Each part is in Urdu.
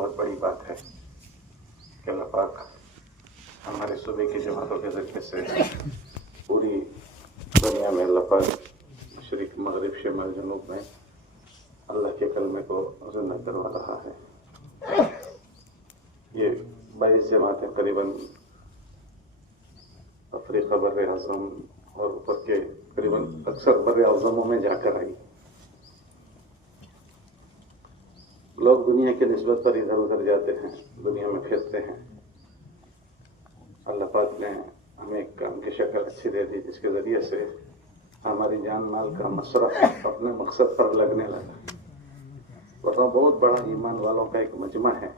بہت بڑی بات ہے کہ اللہ پاک ہمارے صوبے کی جماعتوں کے ذریعے سے پوری دنیا میں اللہ پاک مشرق مغرب شمال جنوب میں اللہ کے کلمے کو زندہ کروا رہا ہے. یہ 22 جماعتیں قریباً افریقہ بر اعظم اور اوپر کے قریباً اکثر بر اعظموں میں جا کر آئی. لوگ دنیا کے نسبت پر ادھر ادھر جاتے ہیں، دنیا میں پھرتے ہیں. اللہ پاک نے ہمیں ایک کام کی شکل اچھی دے دی جس کے ذریعے سے ہماری جان مال کا مصرف اپنے مقصد پر لگنے لگا. ورنہ بہت بڑا ایمان والوں کا ایک مجمع ہے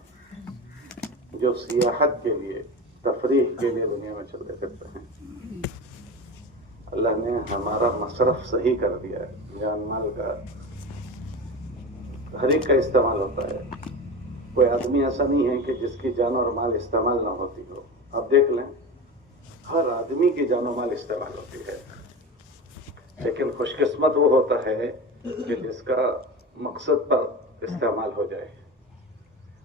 جو سیاحت کے لیے تفریح کے لیے دنیا میں چلتے پھرتے ہیں. اللہ نے ہمارا مصرف صحیح کر دیا ہے. جان مال کا ہر ایک کا استعمال ہوتا ہے. کوئی آدمی ایسا نہیں ہے کہ جس کی جان اور مال استعمال نہ ہوتی ہو. آپ دیکھ لیں ہر آدمی کی جان و مال استعمال ہوتی ہے، لیکن خوش قسمت وہ ہوتا ہے کہ جس کا مقصد پر استعمال ہو جائے.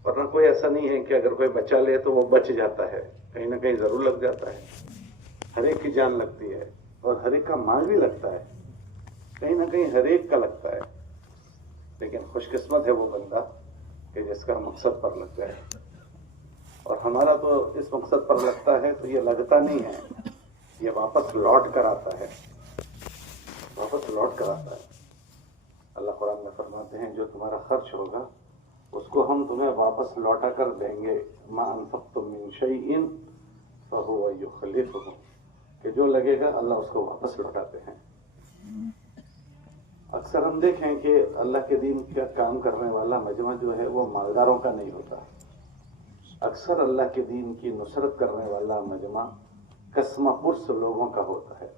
ورنہ کوئی ایسا نہیں ہے کہ اگر کوئی بچا لے تو وہ بچ جاتا ہے، کہیں نہ کہیں ضرور لگ جاتا ہے. ہر ایک کی جان لگتی ہے اور ہر ایک کا مال بھی لگتا ہے، کہیں نہ کہیں ہر ایک کا لگتا ہے. لیکن خوش قسمت ہے وہ بندہ کہ جس کا مقصد پر لگ جائے. اور ہمارا تو اس مقصد پر لگتا ہے تو یہ لگتا نہیں ہے، یہ واپس لوٹ کر آتا ہے. واپس لوٹ کر آتا ہے. اللہ قرآن میں فرماتے ہیں جو تمہارا خرچ ہوگا اس کو ہم تمہیں واپس لوٹا کر دیں گے. ما انفقتم من شیء فهو یخلفہ، کہ جو لگے گا اللہ اس کو واپس لوٹاتے ہیں. اکثر ہم دیکھیں کہ اللہ کے دین کا کام کرنے والا مجمع جو ہے وہ مالداروں کا نہیں ہوتا. اکثر اللہ کے دین کی نصرت کرنے والا مجمع قسمہ پرس لوگوں کا ہوتا ہے.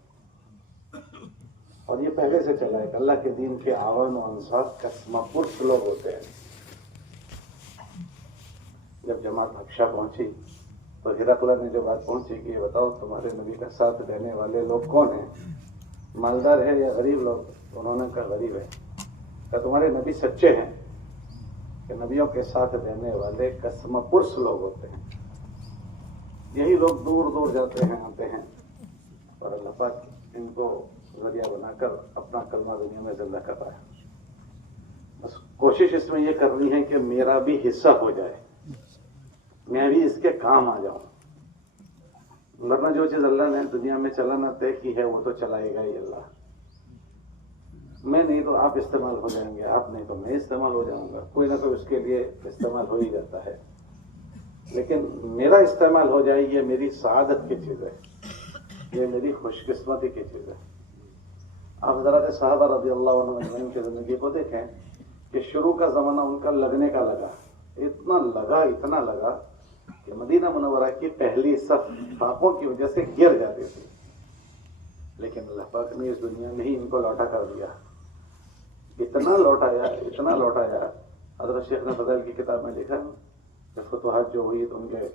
اور یہ پہلے سے چلا ہے کہ اللہ کے دین کے عوام و انصار قسمہ پرس لوگ ہوتے ہیں. جب جماعت حبشہ پہنچی تو ہرقل نے جو بات پہنچی کہ یہ بتاؤ تمہارے نبی کا ساتھ دینے والے لوگ کون ہیں، مالدار ہے یا غریب لوگ؟ انہوں نے کہا غریب ہے. کہ تمہارے نبی سچے ہیں کہ نبیوں کے ساتھ دینے والے قسمہ پرس لوگ ہوتے ہیں. یہی لوگ دور دور جاتے ہیں آتے ہیں اور اللہ پاک ان کو ذریعہ بنا کر اپنا کلمہ دنیا میں زندہ کر رہا ہے. بس کوشش اس میں یہ کرنی ہے کہ میرا بھی حصہ ہو جائے، میں بھی اس کے کام آ جاؤں. ورنہ جو چیز اللہ نے دنیا میں چلانا طے کی ہے وہ تو چلائے گا ہی اللہ. میں نہیں تو آپ استعمال ہو جائیں گے، آپ نہیں تو میں استعمال ہو جاؤں گا. کوئی نہ کوئی اس کے لیے استعمال ہو ہی جاتا ہے. لیکن میرا استعمال ہو جائے یہ میری سعادت کی چیز ہے، یہ میری خوش قسمتی کی چیز ہے. آپ حضرات صحابہ رضی اللہ عنہ اجمعین کی زندگی کو دیکھیں کہ شروع کا زمانہ ان کا لگنے کا لگا، اتنا لگا کہ مدینہ منورہ کی پہلی صف فاقوں کی وجہ سے گر جاتی تھی. لیکن اللہ پاک نے اس دنیا میں ہی ان کو لوٹا کر دیا. اتنا لوٹایا. حضرت شیخ نے فضائل کی کتاب میں لکھا کہ فتوحات جو ہوئی تو ان کے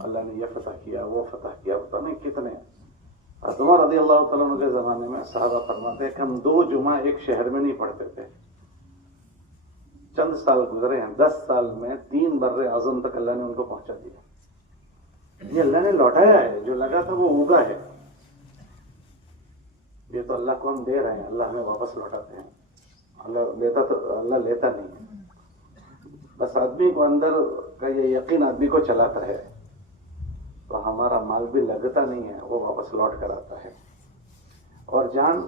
اللہ نے یہ فتح کیا وہ فتح کیا، پتہ نہیں کتنے. عمر رضی اللہ تعالیٰ عنہ کے زمانے میں صحابہ فرماتے ہیں کہ ہم 2 جمعہ ایک شہر میں نہیں پڑھتے تھے. چند سال گزرے ہیں، 10 سال میں 3 بر اعظم تک اللہ نے ان کو پہنچا دیا. یہ اللہ نے لوٹایا ہے، جو لگا تھا وہ اگا ہے. یہ تو اللہ کو ہم دے رہے ہیں، اللہ ہمیں واپس لوٹاتے ہیں. اللہ لیتا نہیں ہے. بس آدمی کو اندر کا یہ یقین آدمی کو چلاتا ہے تو ہمارا مال بھی لگتا نہیں ہے، وہ واپس لوٹ کر آتا ہے. اور جان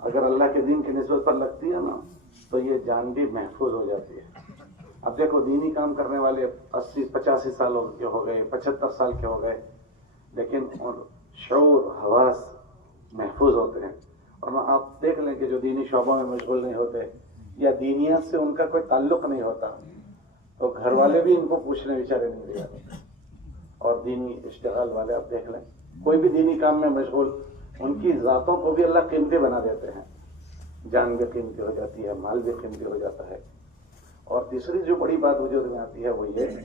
اگر اللہ کے دین کی نسبت پر لگتی ہے نا تو یہ جان بھی محفوظ ہو جاتی ہے. اب دیکھو دینی کام کرنے والے 80-85 سال کے ہو گئے، 75 سال کے ہو گئے، لیکن شعور حواس محفوظ ہوتے ہیں. اور آپ دیکھ لیں کہ جو دینی شعبوں میں مشغول نہیں ہوتے یا دینیت سے ان کا کوئی تعلق نہیں ہوتا تو گھر والے بھی ان کو پوچھنے بیچارے نہیں جاتے. اور دینی اشتغال والے آپ دیکھ لیں کوئی بھی دینی کام میں مشغول، ان کی ذاتوں کو بھی اللہ قیمتی بنا دیتے ہیں. جان بھی قیمتی ہو جاتی ہے، مال بھی قیمتی ہو جاتا ہے. اور تیسری جو بڑی بات وجود میں آتی ہے وہ یہ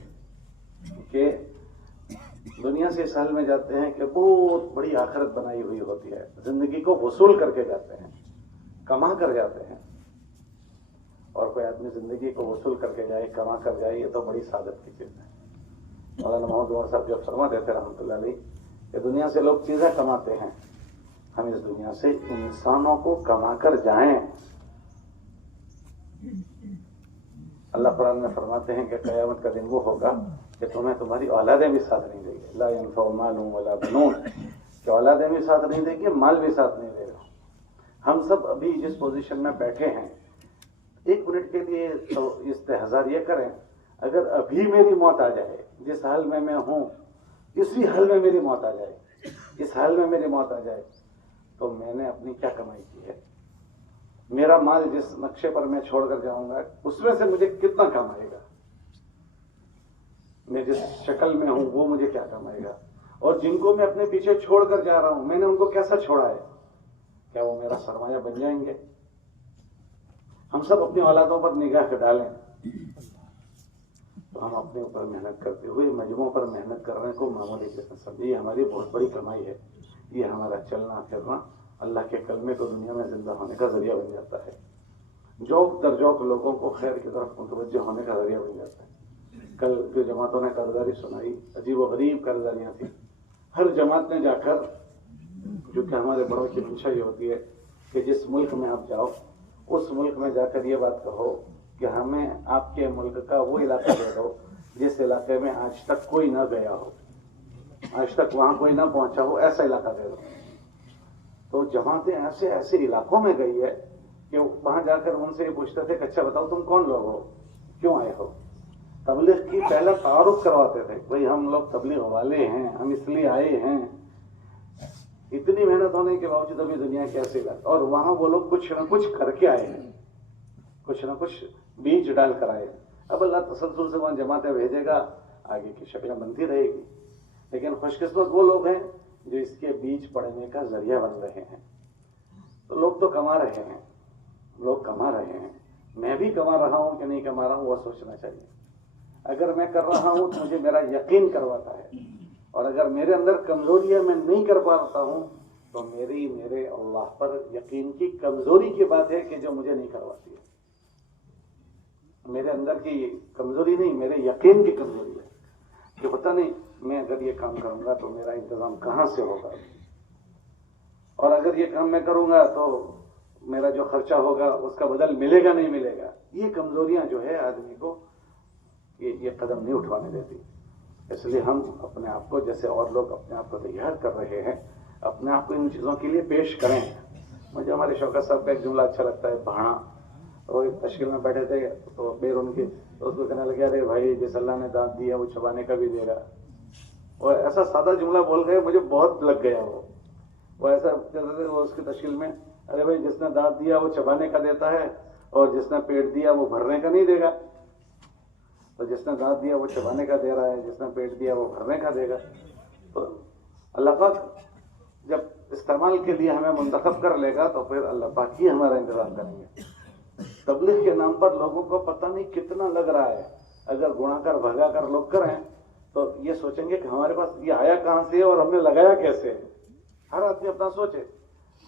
کہ دنیا سے اس حال میں جاتے ہیں کہ بہت بڑی آخرت بنائی ہوئی ہوتی ہے، زندگی کو وصول کر کے جاتے ہیں، کما کر جاتے ہیں. اور کوئی آدمی زندگی کو وصول کر کے جائے, کما کر جائے, یہ تو بڑی سعادت کی چیز ہے. مولانا محمد عمر صاحب جو فرما دیتے رحمۃ اللہ علیہ کہ دنیا سے لوگ چیزیں کماتے ہیں, ہم اس دنیا سے انسانوں کو کما کر جائیں. اللہ قرآن میں فرماتے ہیں کہ قیامت کا دن وہ ہوگا کہ تمہیں تمہاری اولادیں بھی ساتھ نہیں دیں گے. لا ينفع مال ولا بنون, کہ اولادیں بھی ساتھ نہیں دیں گے, مال بھی ساتھ نہیں دے گا. ہم سب ابھی جس پوزیشن میں بیٹھے ہیں, ایک منٹ کے لیے تو استحضار یہ کریں, اگر ابھی میری موت آ جائے, جس حال میں میں ہوں اسی حال میں میری موت آ جائے, اس حال میں میری موت آ جائے, تو میں نے اپنی کیا کمائی کی ہے؟ میرا مال جس نقشے پر میں چھوڑ کر جاؤں گا اس میں سے مجھے کتنا کام آئے گا؟ میں جس شکل میں ہوں وہ مجھے کیا کام آئے گا؟ اور جن کو میں اپنے پیچھے چھوڑ کر جا رہا ہوں, میں نے ان کو کیسا چھوڑا ہے؟ کیا وہ میرا سرمایہ بن جائیں گے؟ ہم سب اپنی اولادوں پر نگاہ ڈالیں تو ہم اپنے اوپر محنت کرتے ہوئے مجموعوں پر محنت کرنے کو معمولی قسم سمجھیں. یہ ہماری بہت بڑی کمائی ہے. یہ ہمارا چلنا پھرنا اللہ کے کلمے کو دنیا میں زندہ ہونے کا ذریعہ بن جاتا ہے. جوک در جوک لوگوں کو خیر کی طرف متوجہ ہونے کا ذریعہ بن جاتا ہے. کل جو جماعتوں نے قرضداری سنائی, عجیب و غریب قرضداریاں تھیں. ہر جماعت نے جا کر, جو کہ ہمارے بڑوں کی منشا یہ ہوتی ہے کہ جس ملک میں آپ جاؤ اس ملک میں جا کر یہ بات کہو کہ ہمیں آپ کے ملک کا وہ علاقہ دے دو جس علاقے میں آج تک کوئی نہ گیا ہو, آج تک وہاں کوئی نہ پہنچا ہو, ایسا علاقہ دے دو. تو جماعتیں ایسے ایسے علاقوں میں گئی ہے کہ وہاں جا کر ان سے یہ پوچھتے تھے کہ اچھا بتاؤ تم کون لوگ ہو, کیوں آئے ہو؟ تبلیغ کی پہلا تعارف کرواتے تھے, بھائی ہم لوگ تبلیغ والے ہیں, ہم اس لیے آئے ہیں. اتنی محنت ہونے کے باوجود ابھی دنیا کیسے گئی, اور وہاں وہ لوگ کچھ نہ کچھ کر کے آئے ہیں, کچھ نہ کچھ بیج ڈال کر آئے. اب اللہ تسلسل سے وہاں جماعتیں بھیجے گا, آگے کی شکلیں بنتی رہے گی. لیکن خوش قسمت وہ لوگ ہیں جو اس کے بیج پڑنے کا ذریعہ بن رہے ہیں. تو لوگ تو کما رہے ہیں, لوگ کما رہے ہیں. میں بھی کما رہا ہوں کہ نہیں کما رہا ہوں وہ سوچنا چاہیے. اگر میں کر رہا ہوں تو مجھے میرا یقین کرواتا ہے, اور اگر میرے اندر کمزوری ہے, میں نہیں کر پاتا ہوں, تو میرے اللہ پر یقین کی کمزوری کی بات ہے کہ جو مجھے نہیں کرواتی ہے. میرے اندر کی کمزوری نہیں, میرے یقین کی کمزوری ہے کہ پتہ نہیں میں اگر یہ کام کروں گا تو میرا انتظام کہاں سے ہوگا, اور اگر یہ کام میں کروں گا تو میرا جو خرچہ ہوگا اس کا بدل ملے گا نہیں ملے گا. یہ کمزوریاں جو ہے آدمی کو یہ قدم نہیں اٹھوانے دیتی. اس لیے ہم اپنے آپ کو, جیسے اور لوگ اپنے آپ کو تیار کر رہے ہیں, اپنے آپ کو ان چیزوں کے لیے پیش کریں. مجھے ہمارے شوکت صاحب کا ایک جملہ اچھا لگتا ہے, بھاڑا. وہ ایک تشکیل میں بیٹھے تھے تو پھر ان کے تو اس کو کہنے لگے, ارے بھائی جس اللہ نے دانت دیا وہ چبانے کا بھی دے گا. اور ایسا سادہ جملہ بول گئے, مجھے بہت لگ گیا. وہ ایسا کہتے تھے وہ اس کی تشکیل میں, ارے بھائی جس نے دانت دیا وہ چبانے کا دیتا ہے, اور جس نے پیٹ دیا وہ بھرنے کا نہیں دے گا. تو جس نے دانت دیا وہ چبانے کا دے رہا ہے, جس نے پیٹ دیا وہ بھرنے کا دے گا. تو اللہ پاک جب استعمال کے لیے ہمیں منتخب کر لے گا تو پھر اللہ پاک ہی ہمارا انتظام کریں گے. تبلیغ کے نام پر لوگوں کو پتہ نہیں کتنا لگ رہا ہے. اگر گناہ کر بھگا کر لوگ کریں تو یہ سوچیں گے کہ ہمارے پاس یہ آیا کہاں سے اور ہم نے لگایا کیسے. ہر آدمی اپنا سوچے,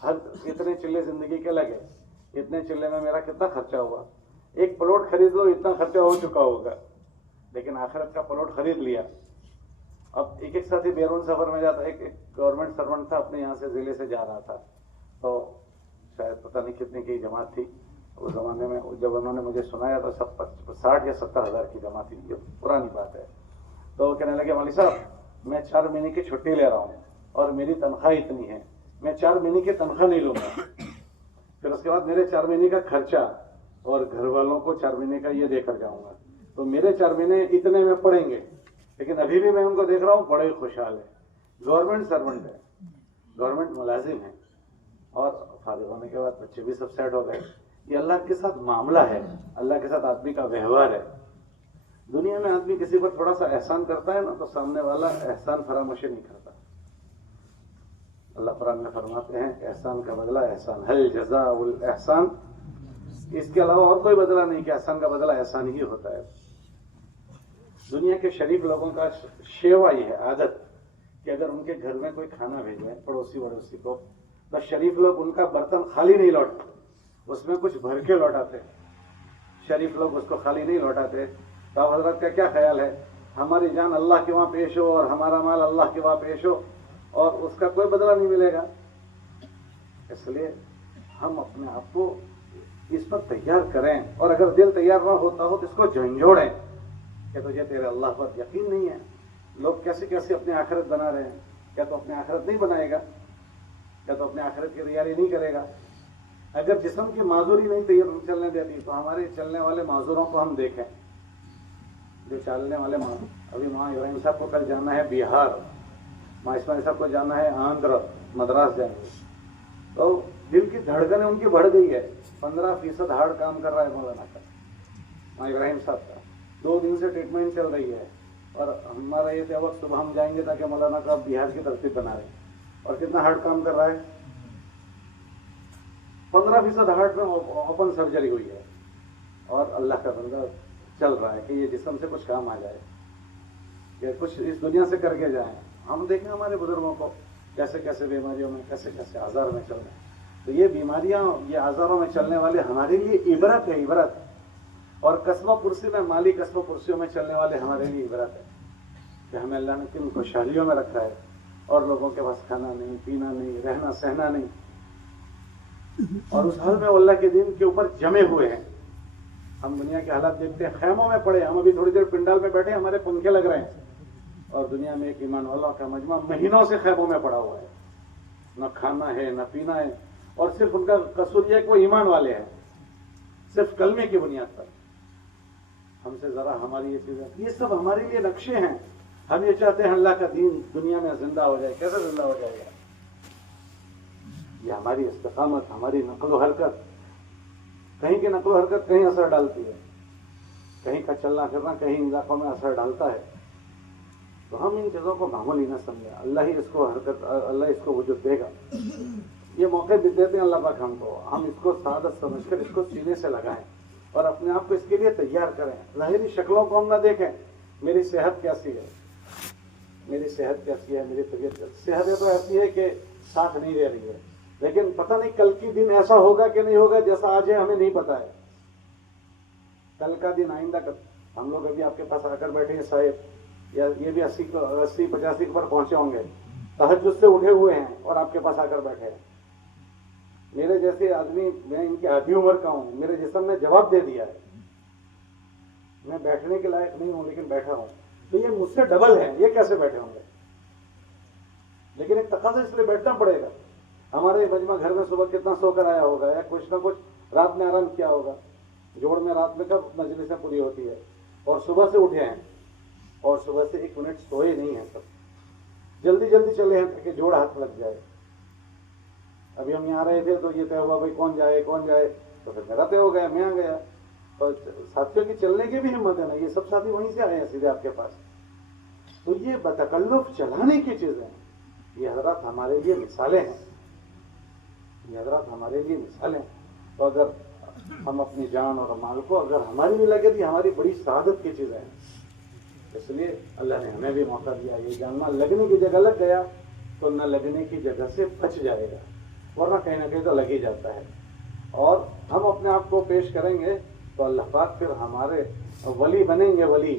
ہر اتنے چلے زندگی کے لگے, اتنے چلے میں میرا کتنا خرچہ ہوا. ایک پلاٹ خرید لو اتنا خرچہ ہو چکا ہوگا, لیکن آخرت کا پلاٹ خرید لیا. اب ایک ساتھی بیرون سفر میں جاتا, ایک گورنمنٹ سرونٹ تھا, اپنے یہاں سے ضلع سے جا رہا تھا, تو شاید پتہ نہیں کتنے کی جماعت تھی اس زمانے میں. جب انہوں نے مجھے سنایا تو 60 یا 70 ہزار کی جماعت تھی, یہ پرانی بات ہے. تو وہ کہنے لگے, مولوی صاحب میں 4 مہینے کی چھٹی لے رہا ہوں اور میری تنخواہ اتنی ہے, میں 4 مہینے کی تنخواہ نہیں لوں گا. پھر اس کے بعد میرے 4 مہینے کا خرچہ اور گھر والوں کو 4 مہینے کا یہ دے کر جاؤں گا, تو میرے 4 مہینے اتنے میں پڑیں گے. لیکن ابھی بھی میں ان کو دیکھ رہا ہوں بڑے خوشحال ہے, گورنمنٹ سرونٹ ہے, گورنمنٹ ملازم ہے, اور فارغ ہونے کے بعد بچے بھی سب سیٹ ہو گئے. یہ اللہ کے ساتھ معاملہ ہے, اللہ کے ساتھ آدمی کا ویوہار ہے. دنیا میں آدمی کسی پر تھوڑا سا احسان کرتا ہے نا, تو سامنے والا احسان فراموشی نہیں کرتا. اللہ قرآن میں فرماتے ہیں احسان کا بدلہ احسان, هل جزاء الاحسان, اس کے علاوہ اور کوئی بدلہ نہیں کہ احسان کا بدلہ احسان ہی ہوتا ہے. دنیا کے شریف لوگوں کا شیوا یہ ہے, عادت, کہ اگر ان کے گھر میں کوئی کھانا بھیجے پڑوسی وڑوسی کو, تو شریف لوگ ان کا برتن خالی نہیں لوٹتے, اس میں کچھ بھر کے لوٹاتے. شریف لوگ اس کو خالی نہیں لوٹاتے. تو آپ حضرت کا کیا خیال ہے؟ ہماری جان اللہ کے وہاں پیش ہو اور ہمارا مال اللہ کے وہاں پیش ہو اور اس کا کوئی بدلہ نہیں ملے گا. اس لیے ہم اپنے آپ کو اس پر تیار کریں, اور اگر دل تیار نہ ہوتا ہو تو اس کو جھنجھوڑیں کہ تجھے تیرے اللہ پر یقین نہیں ہے. لوگ کیسے کیسے اپنی آخرت بنا رہے ہیں. کیا تو اپنی آخرت نہیں بنائے گا؟ کیا تو اپنی آخرت کی تیاری نہیں کرے گا؟ اگر جسم کی معذوری نہیں تیار چلنے دیتی تو ہمارے چلنے والے معذوروں کو ہم دیکھیں, جو چلنے والے معذور. ابھی ماں ابراہیم صاحب کو کل جانا ہے بہار, ماں اسماعیل صاحب کو جانا ہے آندھرا, مدراس جائیں گے. تو دل کی دھڑکنیں ان کی بڑھ گئی ہے. 15% ہارڈ کام کر رہا ہے مولانا کا, ماں ابراہیم صاحب کا. 2 دن سے ٹریٹمنٹ چل رہی ہے, اور ہمارا یہ تھا وقت صبح ہم جائیں گے تاکہ مولانا کا بہار کی ترتیب بنا رہے. اور کتنا ہارڈ کام کر رہا ہے, 15% ہارٹ میں اوپن سرجری ہوئی ہے, اور اللہ کا بندہ چل رہا ہے کہ یہ جسم سے کچھ کام آ جائے, کہ کچھ اس دنیا سے کر کے جائیں. ہم دیکھیں ہمارے بزرگوں کو کیسے کیسے بیماریوں میں, کیسے کیسے آزار میں چل رہے ہیں. تو یہ بیماریاں, یہ آزاروں میں چلنے والے ہمارے لیے عبرت ہے, عبرت. اور قصبہ پرسی میں, مالی قصبہ پرسیوں میں چلنے والے ہمارے لیے عبرت ہے کہ ہمیں اللہ نے کن خوشحالیوں میں رکھا ہے, اور لوگوں کے پاس کھانا نہیں, پینا نہیں, رہنا سہنا نہیں, اور اس حال میں اللہ کے دین کے اوپر جمے ہوئے ہیں. ہم دنیا کے حالات دیکھتے ہیں, خیموں میں پڑے. ہم ابھی تھوڑی دیر پنڈال میں بیٹھے, ہمارے پنکھے لگ رہے ہیں, اور دنیا میں ایک ایمان والوں کا مجمع مہینوں سے خیموں میں پڑا ہوا ہے. نہ کھانا ہے, نہ پینا ہے, اور صرف ان کا قصور یہ ہے کہ وہ ایمان والے ہیں, صرف کلمے کی بنیاد پر. ہم سے ذرا ہماری یہ چیزیں, یہ سب ہمارے لیے نقشے ہیں. ہم یہ چاہتے ہیں اللہ کا دین دنیا میں زندہ ہو جائے. کیسے زندہ ہو جائے گا؟ یہ ہماری استقامت, ہماری نقل و حرکت. کہیں کی نقل و حرکت کہیں اثر ڈالتی ہے, کہیں کا چلنا پھرنا کہیں علاقوں میں اثر ڈالتا ہے. تو ہم ان چیزوں کو معمولی نہ سمجھیں. اللہ ہی اس کو حرکت, اللہ اس کو وجود دے گا. یہ موقع بھی دیتے ہیں اللہ پاک ہم کو. ہم اس کو سعادت سمجھ کر اس کو سینے سے لگائیں اور اپنے آپ کو اس کے لیے تیار کریں. ظاہری شکلوں کو ہم نہ دیکھیں. میری صحت کیسی ہے, میری صحت کیسی ہے, میری طبیعت کیسی. صحت تو ایسی ہے کہ ساتھ نہیں دے رہی ہے, لیکن پتہ نہیں کل کی دن ایسا ہوگا کہ نہیں ہوگا جیسا آج ہے, ہمیں نہیں پتا ہے. کل کا دن آئندہ ہم لوگ ابھی آپ کے پاس آ کر بیٹھے ہیں صاحب, یا یہ بھی 80-85 پر پہنچے ہوں گے, تہجد سے اٹھے ہوئے ہیں اور آپ کے پاس آ کر بیٹھے ہیں. میرے جیسے آدمی, میں ان کی آدھی عمر کا ہوں, میرے جسم نے جواب دے دیا ہے, میں بیٹھنے کے لائق نہیں ہوں لیکن بیٹھا ہوں. تو یہ مجھ سے ڈبل ہے, یہ کیسے بیٹھے ہوں گے؟ لیکن ایک تقاضا اس لیے بیٹھنا پڑے گا. ہمارے مجمع گھر میں صبح کتنا سو کر آیا ہوگا, یا کچھ نہ کچھ رات میں آرام کیا ہوگا. جوڑ میں رات میں کب مجلسیں پوری ہوتی ہے, اور صبح سے اٹھے ہیں, اور صبح سے 1 منٹ سوئے نہیں ہیں. سب جلدی جلدی چلے ہیں تاکہ جوڑ ہاتھ لگ جائے. ابھی ہم یہاں رہے تھے تو یہ طے ہوا بھائی کون جائے کون جائے, تو پھر میرا طے ہو گیا, میں آ گیا. اور ساتھیوں کی چلنے کی بھی ہمت ہے نا, یہ سب ساتھی وہیں سے آئے ہیں سیدھے آپ کے پاس. تو یہ بتکلف چلانے کی چیزیں ہیں. یہ حضرات ہمارے لیے مثالیں ہیں, یہ حضرات ہمارے لیے مثالیں. تو اگر ہم اپنی جان اور مال کو اگر ہماری بھی لگے تو ہماری بڑی سعادت کی چیزیں ہیں. اس لیے اللہ نے ہمیں بھی موقع دیا. یہ جاننا لگنے کی جگہ لگ گیا تو نہ لگنے کی جگہ سے بچ جائے گا, ورنہ کہیں نہ کہیں تو لگ ہی جاتا ہے. اور ہم اپنے آپ کو پیش کریں گے تو اللہ پاک پھر ہمارے ولی بنیں گے. ولی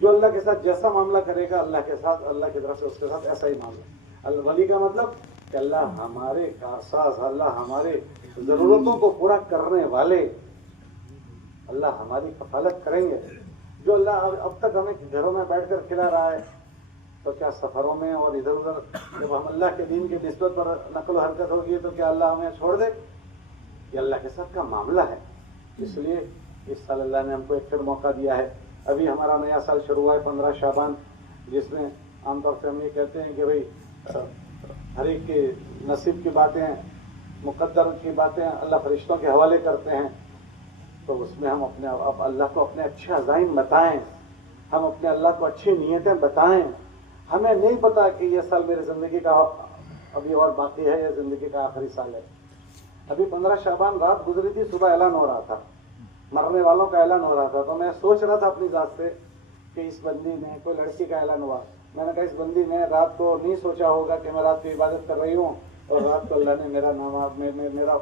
جو اللہ کے ساتھ جیسا معاملہ کرے گا, اللہ کے ساتھ, اللہ کی طرف سے اس کے ساتھ ایسا ہی معاملہ. ولی کا مطلب کہ اللہ ہمارے کارساز, اللہ ہمارے ضرورتوں کو پورا کرنے والے, اللہ ہماری کفالت کریں گے. جو اللہ اب تک ہمیں گھروں میں بیٹھ کر کھلا رہا ہے, تو کیا سفروں میں اور ادھر ادھر جب ہم اللہ کے دین کی نسبت پر نقل و حرکت ہوگی تو کیا اللہ ہمیں چھوڑ دے؟ یہ اللہ کے ساتھ کا معاملہ ہے. اس لیے اس سال اللہ نے ہم کو ایک پھر موقع دیا ہے. ابھی ہمارا نیا سال شروع ہوا ہے 15 شعبان, جس میں عام طور سے ہم یہ کہتے ہیں کہ بھائی ہر ایک کے نصیب کی باتیں, مقدر کی باتیں اللہ فرشتوں کے حوالے کرتے ہیں. تو اس میں ہم اپنے اللہ کو اپنے اچھے عزائم بتائیں, ہم اپنے اللہ کو اچھی نیتیں بتائیں. ہمیں نہیں پتا کہ یہ سال میری زندگی کا ابھی اور باقی ہے, یہ زندگی کا آخری سال ہے. ابھی 15 شعبان رات گزری تھی, صبح اعلان ہو رہا تھا, مرنے والوں کا اعلان ہو رہا تھا. تو میں سوچ رہا تھا اپنی ذات سے کہ اس بندی نے, کوئی لڑکی کا اعلان ہوا, میں نے کہا اس بندی نے رات کو نہیں سوچا ہوگا کہ میں رات کی عبادت کر رہی ہوں, اور رات کو اللہ نے میرا نام,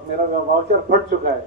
میرا واؤچر پھٹ چکا ہے,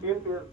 3